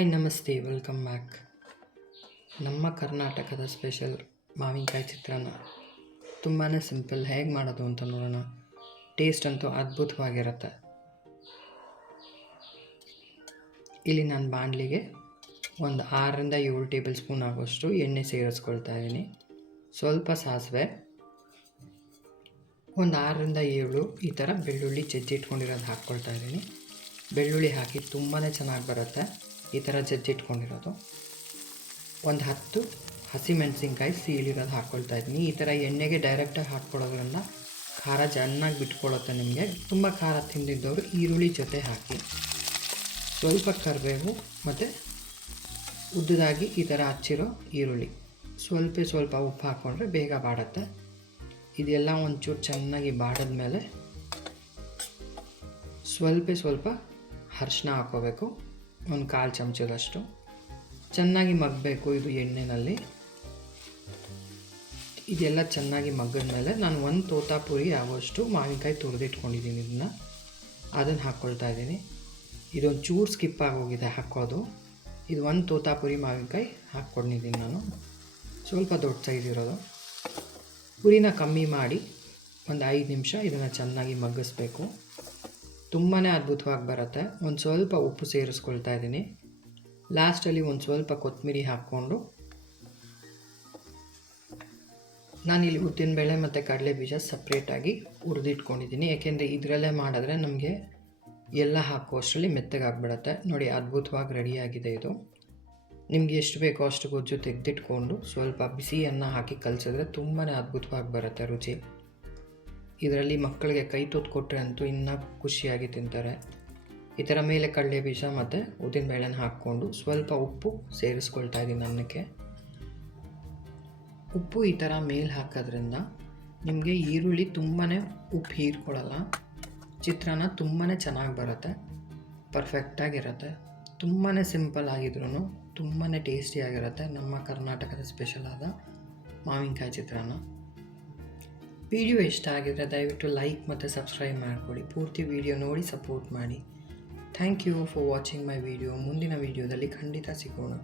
Hi ನಮಸ್ತೆ, welcome back. ನಮ್ಮ ಕರ್ನಾಟಕದ ಸ್ಪೆಷಲ್ ಮಾವಿನಕಾಯಿ ಚಿತ್ರಾನ್ನ ತುಂಬಾ ಸಿಂಪಲ್. ಹೇಗೆ ಮಾಡೋದು ಅಂತ ನೋಡೋಣ. ಟೇಸ್ಟ್ ಅಂತೂ ಅದ್ಭುತವಾಗಿರುತ್ತೆ. ಇಲ್ಲಿ ನಾನು ಬಾಣಲಿಗೆ ಒಂದು 6ರಿಂದ 7 ಟೇಬಲ್ ಸ್ಪೂನ್ ಆಗೋಷ್ಟು ಎಣ್ಣೆ ಸೇರಿಸ್ಕೊಳ್ತಾ ಇದ್ದೀನಿ. ಸ್ವಲ್ಪ ಸಾಸಿವೆ, ಒಂದು 6ರಿಂದ 7 ಈ ಥರ ಬೆಳ್ಳುಳ್ಳಿ ಜಜ್ಜಿಟ್ಕೊಂಡಿರೋದು ಹಾಕ್ಕೊಳ್ತಾ ಇದ್ದೀನಿ. ಬೆಳ್ಳುಳ್ಳಿ ಹಾಕಿ ತುಂಬಾ ಚೆನ್ನಾಗಿ ಬರುತ್ತೆ ಈ ಥರ ಜಜ್ಜಿಟ್ಕೊಂಡಿರೋದು. ಒಂದು 10 ಹಸಿಮೆಣಸಿನ್ಕಾಯಿ ಸೀಳಿರೋದು ಹಾಕ್ಕೊಳ್ತಾ ಇದ್ದೀನಿ. ಈ ಥರ ಎಣ್ಣೆಗೆ ಡೈರೆಕ್ಟಾಗಿ ಹಾಕ್ಕೊಳ್ಳೋದ್ರಿಂದ ಖಾರ ಚೆನ್ನಾಗಿ ಬಿಟ್ಕೊಳ್ಳುತ್ತೆ. ನಿಮಗೆ ತುಂಬ ಖಾರ ತಿಂದಿದ್ದವರು ಈರುಳ್ಳಿ ಜೊತೆ ಹಾಕಿ. ಸ್ವಲ್ಪ ಕರಿಬೇವು ಮತ್ತು ಉದ್ದದಾಗಿ ಈ ಥರ ಹಚ್ಚಿರೋ ಈರುಳ್ಳಿ, ಸ್ವಲ್ಪ ಉಪ್ಪು ಹಾಕ್ಕೊಂಡ್ರೆ ಬೇಗ ಬಾಡುತ್ತೆ. ಇದೆಲ್ಲ ಒಂಚೂರು ಚೆನ್ನಾಗಿ ಬಾಡಿದ್ಮೇಲೆ ಸ್ವಲ್ಪ ಅರಿಶಿನ ಹಾಕ್ಕೋಬೇಕು, ಒಂದು 1/4 ಚಮಚದಷ್ಟು. ಚೆನ್ನಾಗಿ ಮಗ್ಗಬೇಕು ಇದು ಎಣ್ಣೆಯಲ್ಲಿ. ಇದೆಲ್ಲ ಚೆನ್ನಾಗಿ ಮಗ್ಗಿದ್ಮೇಲೆ ನಾನು ಒಂದು ತೋತಾಪುರಿ ಆಗೋಷ್ಟು ಮಾವಿನಕಾಯಿ ತುರಿದಿಟ್ಕೊಂಡಿದ್ದೀನಿ. ಅದನ್ನು ಹಾಕ್ಕೊಳ್ತಾ ಇದ್ದೀನಿ. ಇದೊಂದು ಚೂರು ಸ್ಕಿಪ್ ಆಗೋಗಿದೆ ಹಾಕೋದು. ಇದು ಒಂದು ತೋತಾಪುರಿ ಮಾವಿನಕಾಯಿ ಹಾಕ್ಕೊಂಡಿದ್ದೀನಿ ನಾನು, ಸ್ವಲ್ಪ ದೊಡ್ಡ ಸೈಜ್ ಇರೋದು. ಪುರಿನ ಕಮ್ಮಿ ಮಾಡಿ ಒಂದು 5 ನಿಮಿಷ ಇದನ್ನು ಚೆನ್ನಾಗಿ ಮಗ್ಗಿಸ್ಬೇಕು. ತುಂಬಾ ಅದ್ಭುತವಾಗಿ ಬರುತ್ತೆ. ಒಂದು ಸ್ವಲ್ಪ ಉಪ್ಪು ಸೇರಿಸ್ಕೊಳ್ತಾ ಇದ್ದೀನಿ. ಲಾಸ್ಟಲ್ಲಿ ಒಂದು ಸ್ವಲ್ಪ ಕೊತ್ತಂಬರಿ ಹಾಕ್ಕೊಂಡು, ನಾನಿಲ್ಲಿ ಉದ್ದಿನಬೇಳೆ ಮತ್ತು ಕಡಲೆ ಬೀಜ ಸಪ್ರೇಟಾಗಿ ಹುರಿದಿಟ್ಕೊಂಡಿದ್ದೀನಿ. ಏಕೆಂದರೆ ಇದರಲ್ಲೇ ಮಾಡಿದ್ರೆ ನಮಗೆ ಎಲ್ಲ ಹಾಕುವಷ್ಟರಲ್ಲಿ ಮೆತ್ತಗಾಗ್ಬಿಡುತ್ತೆ. ನೋಡಿ, ಅದ್ಭುತವಾಗಿ ರೆಡಿಯಾಗಿದೆ ಇದು. ನಿಮಗೆ ಎಷ್ಟು ಬೇಕೋ ಅಷ್ಟು ಗೊಜ್ಜು ತೆಗೆದಿಟ್ಕೊಂಡು ಸ್ವಲ್ಪ ಬಿಸಿ ಅನ್ನ ಹಾಕಿ ಕಲಸಿದ್ರೆ ತುಂಬಾ ಅದ್ಭುತವಾಗಿ ಬರುತ್ತೆ ರುಚಿ. ಇದರಲ್ಲಿ ಮಕ್ಕಳಿಗೆ ಕೈ ತುತ್ತು ಕೊಟ್ಟರೆ ಅಂತೂ ಇನ್ನೂ ಖುಷಿಯಾಗಿ ತಿಂತಾರೆ. ಈ ಥರ ಮೇಲೆ ಕಡಲೆ ಬೀಜ ಮತ್ತು ಉದ್ದಿನಬೇಳೆನ ಹಾಕ್ಕೊಂಡು ಸ್ವಲ್ಪ ಉಪ್ಪು ಸೇರಿಸ್ಕೊಳ್ತಾ ಇದ್ದೀನಿ ಅನ್ನಕ್ಕೆ. ಉಪ್ಪು ಈ ಥರ ಮೇಲೆ ಹಾಕೋದ್ರಿಂದ ನಿಮಗೆ ಈರುಳ್ಳಿ ತುಂಬಾ ಉಪ್ಪು ಹೀರ್ಕೊಳ್ಳಲ್ಲ. ಚಿತ್ರಾನ್ನ ತುಂಬಾ ಚೆನ್ನಾಗಿ ಬರುತ್ತೆ, ಪರ್ಫೆಕ್ಟಾಗಿರುತ್ತೆ. ತುಂಬಾ ಸಿಂಪಲ್ ಆಗಿದ್ರೂ ತುಂಬಾ ಟೇಸ್ಟಿಯಾಗಿರುತ್ತೆ. ನಮ್ಮ ಕರ್ನಾಟಕದ ಸ್ಪೆಷಲ್ ಆದ ಮಾವಿನಕಾಯಿ ಚಿತ್ರಾನ್ನ. ವಿಡಿಯೋ ಇಷ್ಟ ಆಗಿದ್ರೆ ದಯವಿಟ್ಟು ಲೈಕ್ ಮತ್ತು ಸಬ್ಸ್ಕ್ರೈಬ್ ಮಾಡಿಕೊಡಿ. ಪೂರ್ತಿ ವಿಡಿಯೋ ನೋಡಿ ಸಪೋರ್ಟ್ ಮಾಡಿ. Thank you for watching my video. ಮುಂದಿನ ವಿಡಿಯೋದಲ್ಲಿ ಖಂಡಿತ ಸಿಗೋಣ.